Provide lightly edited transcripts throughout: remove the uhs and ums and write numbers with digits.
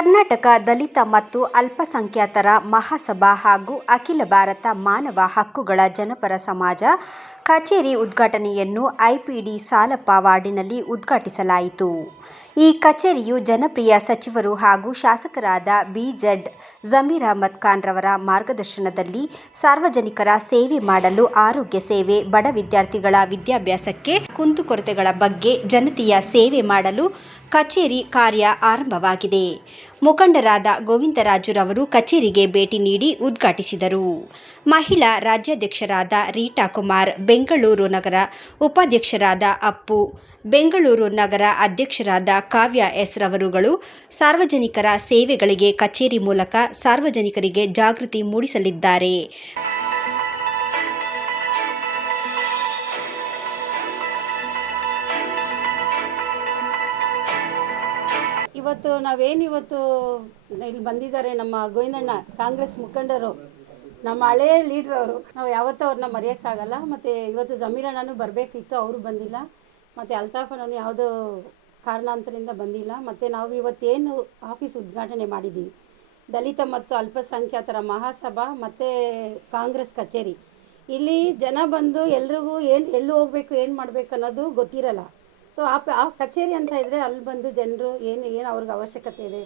ಕರ್ನಾಟಕ ದಲಿತ ಮತ್ತು ಅಲ್ಪಸಂಖ್ಯಾತರ ಮಹಾಸಭಾ ಹಾಗೂ ಅಖಿಲ ಭಾರತ ಮಾನವ ಹಕ್ಕುಗಳ ಜನಪರ ಸಮಾಜ ಕಚೇರಿ ಉದ್ಘಾಟನೆಯನ್ನು ಐಪಿಡಿ ಸಾಲಪ್ಪ ವಾರ್ಡಿನಲ್ಲಿ ಉದ್ಘಾಟಿಸಲಾಯಿತು. ಈ ಕಚೇರಿಯು ಜನಪ್ರಿಯ ಸಚಿವರು ಹಾಗೂ ಶಾಸಕರಾದ ಬಿ.ಝೆಡ್. ಜಮೀರ್ ಅಹ್ಮದ್ ಖಾನ್ ರವರ ಮಾರ್ಗದರ್ಶನದಲ್ಲಿ ಸಾರ್ವಜನಿಕರ ಸೇವೆ ಮಾಡಲು, ಆರೋಗ್ಯ ಸೇವೆ, ಬಡ ವಿದ್ಯಾರ್ಥಿಗಳ ವಿದ್ಯಾಭ್ಯಾಸಕ್ಕೆ, ಕುಂದುಕೊರತೆಗಳ ಬಗ್ಗೆ ಜನತೆಯ ಸೇವೆ ಮಾಡಲು ಕಚೇರಿ ಕಾರ್ಯ ಆರಂಭವಾಗಿದೆ. ಮುಖಂಡರಾದ ಗೋವಿಂದರಾಜುರವರು ಕಚೇರಿಗೆ ಭೇಟಿ ನೀಡಿ ಉದ್ಘಾಟಿಸಿದರು. ಮಹಿಳಾ ರಾಜ್ಯಾಧ್ಯಕ್ಷರಾದ ರೀಟಾ ಕುಮಾರ್, ಬೆಂಗಳೂರು ನಗರ ಉಪಾಧ್ಯಕ್ಷರಾದ ಅಪ್ಪು, ಬೆಂಗಳೂರು ನಗರ ಅಧ್ಯಕ್ಷರಾದ ಕಾವ್ಯ ಎಸ್ ರವರುಗಳು ಸಾರ್ವಜನಿಕರ ಸೇವೆಗಳಿಗೆ ಕಚೇರಿ ಮೂಲಕ ಸಾರ್ವಜನಿಕರಿಗೆ ಜಾಗೃತಿ ಮೂಡಿಸಲಿದ್ದಾರೆ. ಇವತ್ತು ಇಲ್ಲಿ ಬಂದಿದ್ದಾರೆ ನಮ್ಮ ಗೋವಿಂದಣ್ಣ, ಕಾಂಗ್ರೆಸ್ ಮುಖಂಡರು, ನಮ್ಮ ಹಳೆಯ ಲೀಡ್ರ್ ಅವರು. ನಾವು ಯಾವತ್ತೂ ಅವ್ರನ್ನ ಮರೆಯೋಕ್ಕಾಗಲ್ಲ. ಮತ್ತು ಇವತ್ತು ಜಮೀರಣ್ಣನೂ ಬರಬೇಕಿತ್ತು, ಅವರು ಬಂದಿಲ್ಲ. ಮತ್ತು ಅಲ್ತಾಫನೂ ಯಾವುದೋ ಕಾರಣಾಂತರದಿಂದ ಬಂದಿಲ್ಲ. ಮತ್ತು ನಾವು ಇವತ್ತೇನು ಆಫೀಸ್ ಉದ್ಘಾಟನೆ ಮಾಡಿದ್ದೀವಿ, ದಲಿತ ಮತ್ತು ಅಲ್ಪಸಂಖ್ಯಾತರ ಮಹಾಸಭಾ ಮತ್ತು ಕಾಂಗ್ರೆಸ್ ಕಚೇರಿ. ಇಲ್ಲಿ ಜನ ಬಂದು ಎಲ್ರಿಗೂ ಎಲ್ಲಿ ಹೋಗಬೇಕು, ಏನು ಮಾಡಬೇಕು ಅನ್ನೋದು ಗೊತ್ತಿರಲ್ಲ. ಸೊ ಆ ಕಚೇರಿ ಅಂತ ಇದ್ದರೆ ಅಲ್ಲಿ ಬಂದು ಜನರು ಏನು ಅವ್ರಿಗೆ ಅವಶ್ಯಕತೆ ಇದೆ,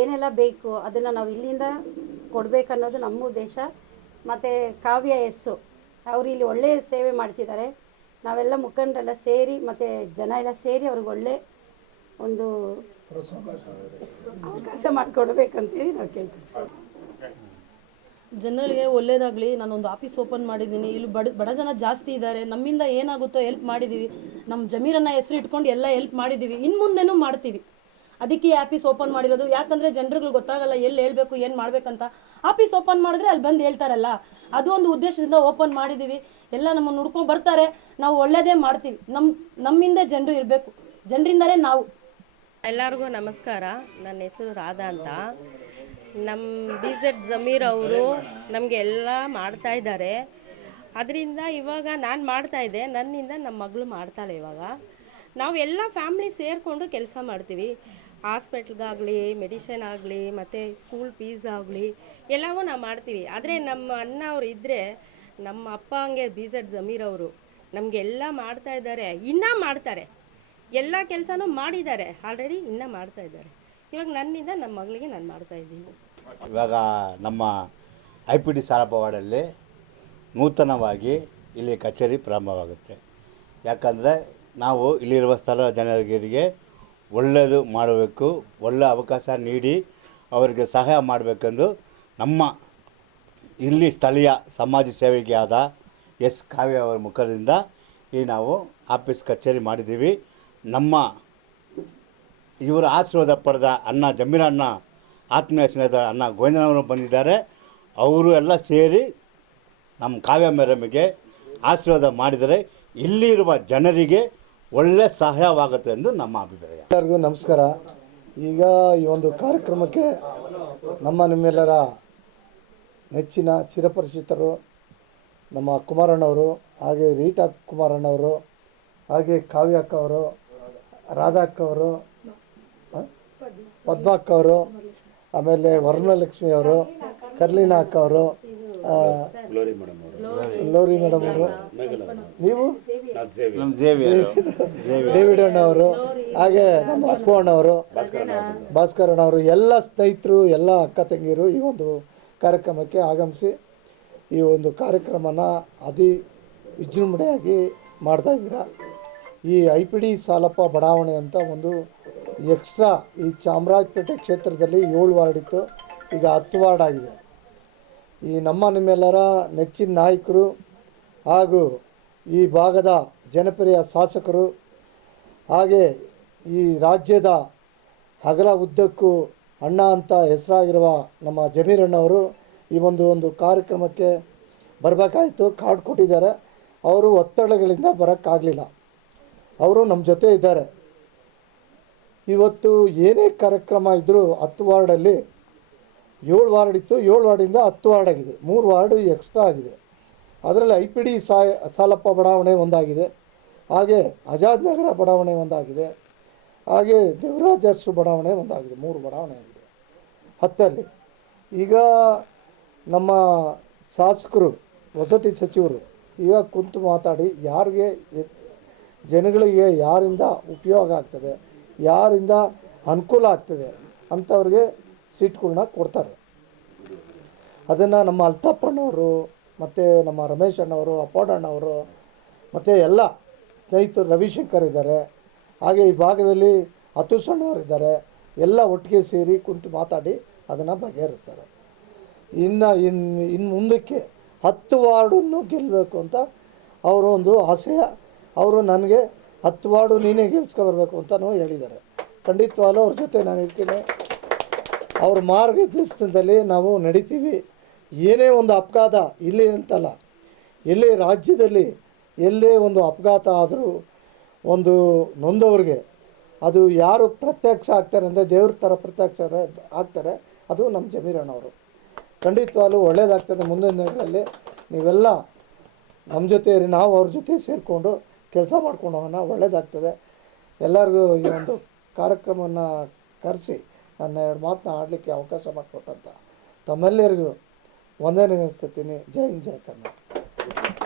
ಏನೆಲ್ಲ ಬೇಕು ಅದನ್ನು ನಾವು ಇಲ್ಲಿಂದ ಕೊಡಬೇಕನ್ನೋದು ನಮ್ಮ ಉದ್ದೇಶ. ಮತ್ತು ಕಾವ್ಯ ಎಸ್ಸು ಅವರು ಇಲ್ಲಿ ಒಳ್ಳೆಯ ಸೇವೆ ಮಾಡ್ತಿದ್ದಾರೆ. ನಾವೆಲ್ಲ ಮುಖಂಡರೆಲ್ಲ ಸೇರಿ ಮತ್ತು ಜನ ಎಲ್ಲ ಸೇರಿ ಅವ್ರಿಗೆ ಒಳ್ಳೆ ಒಂದು ಅವಕಾಶ ಮಾಡಿಕೊಡ್ಬೇಕಂತೇಳಿ ನಾವು ಕೇಳ್ತೀವಿ. ಜನರಿಗೆ ಒಳ್ಳೇದಾಗಲಿ. ನಾನೊಂದು ಆಫೀಸ್ ಓಪನ್ ಮಾಡಿದ್ದೀನಿ. ಇಲ್ಲಿ ಬಡ ಜನ ಜಾಸ್ತಿ ಇದ್ದಾರೆ. ನಮ್ಮಿಂದ ಏನಾಗುತ್ತೋ ಹೆಲ್ಪ್ ಮಾಡಿದ್ದೀವಿ. ನಮ್ಮ ಜಮೀರನ್ನ ಹೆಸರು ಇಟ್ಕೊಂಡು ಎಲ್ಲ ಹೆಲ್ಪ್ ಮಾಡಿದ್ದೀವಿ, ಇನ್ನು ಮುಂದೆನೂ ಮಾಡ್ತೀವಿ. ಅದಕ್ಕೆ ಈ ಆಫೀಸ್ ಓಪನ್ ಮಾಡಿರೋದು. ಯಾಕಂದರೆ ಜನರುಗಳು ಗೊತ್ತಾಗಲ್ಲ ಎಲ್ಲಿ ಹೇಳಬೇಕು, ಏನು ಮಾಡಬೇಕಂತ. ಆಫೀಸ್ ಓಪನ್ ಮಾಡಿದ್ರೆ ಅಲ್ಲಿ ಬಂದು ಹೇಳ್ತಾರಲ್ಲ, ಅದು ಒಂದು ಉದ್ದೇಶದಿಂದ ಓಪನ್ ಮಾಡಿದ್ದೀವಿ. ಎಲ್ಲ ನಮ್ಮನ್ನು ಹುಡ್ಕೊಂಡು ಬರ್ತಾರೆ, ನಾವು ಒಳ್ಳೆಯದೇ ಮಾಡ್ತೀವಿ. ನಮ್ಮಿಂದ ಜನರು ಇರಬೇಕು, ಜನರಿಂದಲೇ ನಾವು. ಎಲ್ಲರಿಗೂ ನಮಸ್ಕಾರ. ನನ್ನ ಹೆಸರು ರಾಧಾ ಅಂತ. ನಮ್ಮ ಬಿ.ಝೆಡ್. ಜಮೀರ್ ಅವರು ನಮಗೆ ಎಲ್ಲ ಮಾಡ್ತಾಯಿದ್ದಾರೆ. ಅದರಿಂದ ಇವಾಗ ನಾನು ಮಾಡ್ತಾಯಿದ್ದೆ, ನನ್ನಿಂದ ನಮ್ಮ ಮಗಳು ಮಾಡ್ತಾಳೆ. ಇವಾಗ ನಾವು ಎಲ್ಲ ಫ್ಯಾಮ್ಲಿ ಸೇರಿಕೊಂಡು ಕೆಲಸ ಮಾಡ್ತೀವಿ. ಹಾಸ್ಪಿಟ್ಲ್ಗಾಗಲಿ, ಮೆಡಿಷನ್ ಆಗಲಿ, ಮತ್ತು ಸ್ಕೂಲ್ ಫೀಸ್ ಆಗಲಿ ಎಲ್ಲವೂ ನಾವು ಮಾಡ್ತೀವಿ. ಆದರೆ ನಮ್ಮ ಅಣ್ಣ ಅವರು ಇದ್ದರೆ, ನಮ್ಮ ಅಪ್ಪ ಹಂಗೆ ಬಿ.ಝೆಡ್. ಜಮೀರ್ ಅವರು ನಮಗೆಲ್ಲ ಮಾಡ್ತಾಯಿದ್ದಾರೆ, ಇನ್ನೂ ಮಾಡ್ತಾರೆ. ಎಲ್ಲ ಕೆಲಸನೂ ಮಾಡಿದ್ದಾರೆ ಆಲ್ರೆಡಿ, ಇನ್ನೂ ಮಾಡ್ತಾಯಿದ್ದಾರೆ. ಇವಾಗ ನನ್ನಿಂದ ನಮ್ಮ ಮಗಳಿಗೆ ನಾನು ಮಾಡ್ತಾಯಿದ್ದೀನಿ. ಇವಾಗ ನಮ್ಮ ಐಪಿಡಿ ಸಾಲಪ್ಪ ವಾರ್ಡಲ್ಲಿ ನೂತನವಾಗಿ ಇಲ್ಲಿ ಕಚೇರಿ ಪ್ರಾರಂಭವಾಗುತ್ತೆ. ಯಾಕಂದರೆ ನಾವು ಇಲ್ಲಿರುವ ಸ್ಥಳ ಜನರಿಗೆ ಒಳ್ಳೆಯದು ಮಾಡಬೇಕು, ಒಳ್ಳೆಯ ಅವಕಾಶ ನೀಡಿ ಅವರಿಗೆ ಸಹಾಯ ಮಾಡಬೇಕೆಂದು ನಮ್ಮ ಇಲ್ಲಿ ಸ್ಥಳೀಯ ಸಮಾಜ ಸೇವೆಗೆ ಆದ ಎಸ್ ಕಾವ್ಯ ಅವರ ಮುಖದಿಂದ ಈ ನಾವು ಆಫೀಸ್ ಕಚೇರಿ ಮಾಡಿದ್ದೀವಿ. ನಮ್ಮ ಇವರ ಆಶೀರ್ವಾದ ಪಡೆದ ಅಣ್ಣ ಜಮೀರಣ್ಣ, ಆತ್ಮೀಯ ಸ್ನೇಹಿತ ಅಣ್ಣ ಗೋವಿಂದನವರು ಬಂದಿದ್ದಾರೆ. ಅವರು ಎಲ್ಲ ಸೇರಿ ನಮ್ಮ ಕಾವ್ಯ ಮೇಡಮಿಗೆ ಆಶೀರ್ವಾದ ಮಾಡಿದರೆ ಇಲ್ಲಿರುವ ಜನರಿಗೆ ಒಳ್ಳೆಯ ಸಹಾಯವಾಗುತ್ತೆ ಎಂದು ನಮ್ಮ ಅಭಿಪ್ರಾಯ. ಎಲ್ಲರಿಗೂ ನಮಸ್ಕಾರ. ಈಗ ಈ ಒಂದು ಕಾರ್ಯಕ್ರಮಕ್ಕೆ ನಿಮ್ಮೆಲ್ಲರ ನೆಚ್ಚಿನ ಚಿರಪರಿಚಿತರು ನಮ್ಮ ಕುಮಾರಣ್ಣವರು, ಹಾಗೆ ರೀಟಾ ಕುಮಾರಣ್ಣವರು, ಹಾಗೆ ಕಾವ್ಯ ಅಕ್ಕ ಅವರು, ರಾಧಾ ಅಕ್ಕ ಅವರು, ಪದ್ಮಕ್ಕ ಅವರು, ಆಮೇಲೆ ವರುಣಲಕ್ಷ್ಮಿ ಅವರು, ಕರ್ಲಿನಾ ಅಕ್ಕ ಅವರು, ಲೋರಿ ಮೇಡಮ್ ಅವರು, ನೀವು ಡೇವಿಡ್ ಅಣ್ಣವರು, ಹಾಗೆ ನಮ್ಮ ಅಪ್ಪು ಅಣ್ಣವರು, ಭಾಸ್ಕರ್ ಅಣ್ಣವರು, ಎಲ್ಲ ಸ್ನೇಹಿತರು, ಎಲ್ಲ ಅಕ್ಕ ತಂಗಿಯರು ಈ ಒಂದು ಕಾರ್ಯಕ್ರಮಕ್ಕೆ ಆಗಮಿಸಿ ಈ ಒಂದು ಕಾರ್ಯಕ್ರಮನ ಅತಿ ವಿಜೃಂಭಣೆಯಾಗಿ ಮಾಡ್ತಾಯಿದ್ದೀರ. ಈ ಐಪಿಡಿ ಸಾಲಪ್ಪ ಬಡಾವಣೆ ಅಂತ ಒಂದು ಎಕ್ಸ್ಟ್ರಾ ಈ ಚಾಮರಾಜಪೇಟೆ ಕ್ಷೇತ್ರದಲ್ಲಿ 7 ವಾರ್ಡ್ ಇತ್ತು, ಈಗ 10 ವಾರ್ಡ್ ಆಗಿದೆ. ಈ ನಿಮ್ಮೆಲ್ಲರ ನೆಚ್ಚಿನ ನಾಯಕರು ಹಾಗೂ ಈ ಭಾಗದ ಜನಪ್ರಿಯ ಶಾಸಕರು, ಹಾಗೆ ಈ ರಾಜ್ಯದ ಹಗಲ ಉದ್ದಕ್ಕೂ ಅಣ್ಣ ಅಂತ ಹೆಸರಾಗಿರುವ ನಮ್ಮ ಜಮೀರಣ್ಣವರು ಈ ಒಂದು ಕಾರ್ಯಕ್ರಮಕ್ಕೆ ಬರಬೇಕಾಯಿತು. ಕಾರ್ಡ್ ಕೊಟ್ಟಿದ್ದಾರೆ. ಅವರು ಒತ್ತಡಗಳಿಂದ ಬರೋಕ್ಕಾಗಲಿಲ್ಲ. ಅವರು ನಮ್ಮ ಜೊತೆ ಇದ್ದಾರೆ. ಇವತ್ತು ಏನೇ ಕಾರ್ಯಕ್ರಮ ಇದ್ದರೂ 10 ವಾರ್ಡಲ್ಲಿ 7 ವಾರ್ಡ್ ಇತ್ತು, 7 ವಾರ್ಡಿಂದ 10 ವಾರ್ಡ್ ಆಗಿದೆ, 3 ವಾರ್ಡು ಎಕ್ಸ್ಟ್ರಾ ಆಗಿದೆ. ಅದರಲ್ಲಿ ಐಪಿಡಿ ಸಾಲಪ್ಪ ಬಡಾವಣೆ ಒಂದಾಗಿದೆ, ಹಾಗೆ ಆಜಾದ್ ನಗರ ಬಡಾವಣೆ ಒಂದಾಗಿದೆ, ಹಾಗೆ ದೇವರಾಜ ಅರಸು ಬಡಾವಣೆ ಒಂದಾಗಿದೆ. 3 ಬಡಾವಣೆ ಆಗಿದೆ. 10 ಈಗ ನಮ್ಮ ಶಾಸಕರು ವಸತಿ ಸಚಿವರು ಈಗ ಕುಂತು ಮಾತಾಡಿ ಯಾರಿಗೆ ಜನಗಳಿಗೆ ಯಾರಿಂದ ಉಪಯೋಗ ಆಗ್ತದೆ, ಯಾರಿಂದ ಅನುಕೂಲ ಆಗ್ತದೆ ಅಂಥವ್ರಿಗೆ ಸೀಟ್ಗಳನ್ನ ಕೊಡ್ತಾರೆ. ಅದನ್ನು ನಮ್ಮ ಅಲ್ತಪ್ಪಣ್ಣವರು ಮತ್ತು ನಮ್ಮ ರಮೇಶ್ ಅಣ್ಣವರು, ಅಪ್ಪಣ್ಣವರು ಮತ್ತು ಎಲ್ಲ ಸ್ನೇಹಿತರು ರವಿಶಂಕರ್ ಇದ್ದಾರೆ, ಹಾಗೆ ಈ ಭಾಗದಲ್ಲಿ ಅತುಸಣ್ಣವರಿದ್ದಾರೆ. ಎಲ್ಲ ಒಟ್ಟಿಗೆ ಸೇರಿ ಕುಂತು ಮಾತಾಡಿ ಅದನ್ನು ಬಗೆಹರಿಸ್ತಾರೆ. ಇನ್ನು ಮುಂದಕ್ಕೆ 10 ವಾರ್ಡನ್ನು ಗೆಲ್ಲಬೇಕು ಅಂತ ಅವರು ಒಂದು ಆಸೆಯ, ಅವರು ನನಗೆ 10 ವಾರ್ಡು ನೀನೇ ಗೆಲ್ಸ್ಕೊಬರ್ಬೇಕು ಅಂತಲೂ ಹೇಳಿದ್ದಾರೆ. ಖಂಡಿತವಾಗ್ಲೂ ಅವ್ರ ಜೊತೆ ನಾನು ಇರ್ತೀನಿ. ಅವ್ರ ಮಾರ್ಗದರ್ಶನದಲ್ಲಿ ನಾವು ನಡಿತೀವಿ. ಏನೇ ಒಂದು ಅಪಘಾತ ಇಲ್ಲಿ ಅಂತಲ್ಲ, ಎಲ್ಲಿ ರಾಜ್ಯದಲ್ಲಿ ಎಲ್ಲೇ ಒಂದು ಅಪಘಾತ ಆದರೂ ಒಂದು ನೊಂದವ್ರಿಗೆ ಅದು ಯಾರು ಪ್ರತ್ಯಕ್ಷ ಆಗ್ತಾರೆ ಅಂದರೆ ದೇವ್ರ ಥರ ಪ್ರತ್ಯಕ್ಷ ಆಗ್ತಾರೆ, ಅದು ನಮ್ಮ ಜಮೀರಣ್ಣವರು. ಖಂಡಿತವಾಗ್ಲೂ ಒಳ್ಳೆಯದಾಗ್ತದೆ. ಮುಂದಿನ ದಿನಗಳಲ್ಲಿ ನೀವೆಲ್ಲ ನಮ್ಮ ಜೊತೆ ಇರಿ, ನಾವು ಅವ್ರ ಜೊತೆ ಸೇರಿಕೊಂಡು ಕೆಲಸ ಮಾಡ್ಕೊಂಡು ಹೋಗೋಣ, ಒಳ್ಳೆಯದಾಗ್ತದೆ. ಎಲ್ಲರಿಗೂ ಈ ಒಂದು ಕಾರ್ಯಕ್ರಮವನ್ನು ಕರೆಸಿ ನನ್ನ 2 ಮಾತನ್ನ ಆಡಲಿಕ್ಕೆ ಅವಕಾಶ ಮಾಡಿಕೊಟ್ಟಂತ ತಮ್ಮೆಲ್ಲರಿಗೂ ವಂದನೆ ತಿಳಿಸ್ತೀನಿ. ಜೈ ಹಿಂದ್, ಜೈ ಕರ್ನಾಟಕ.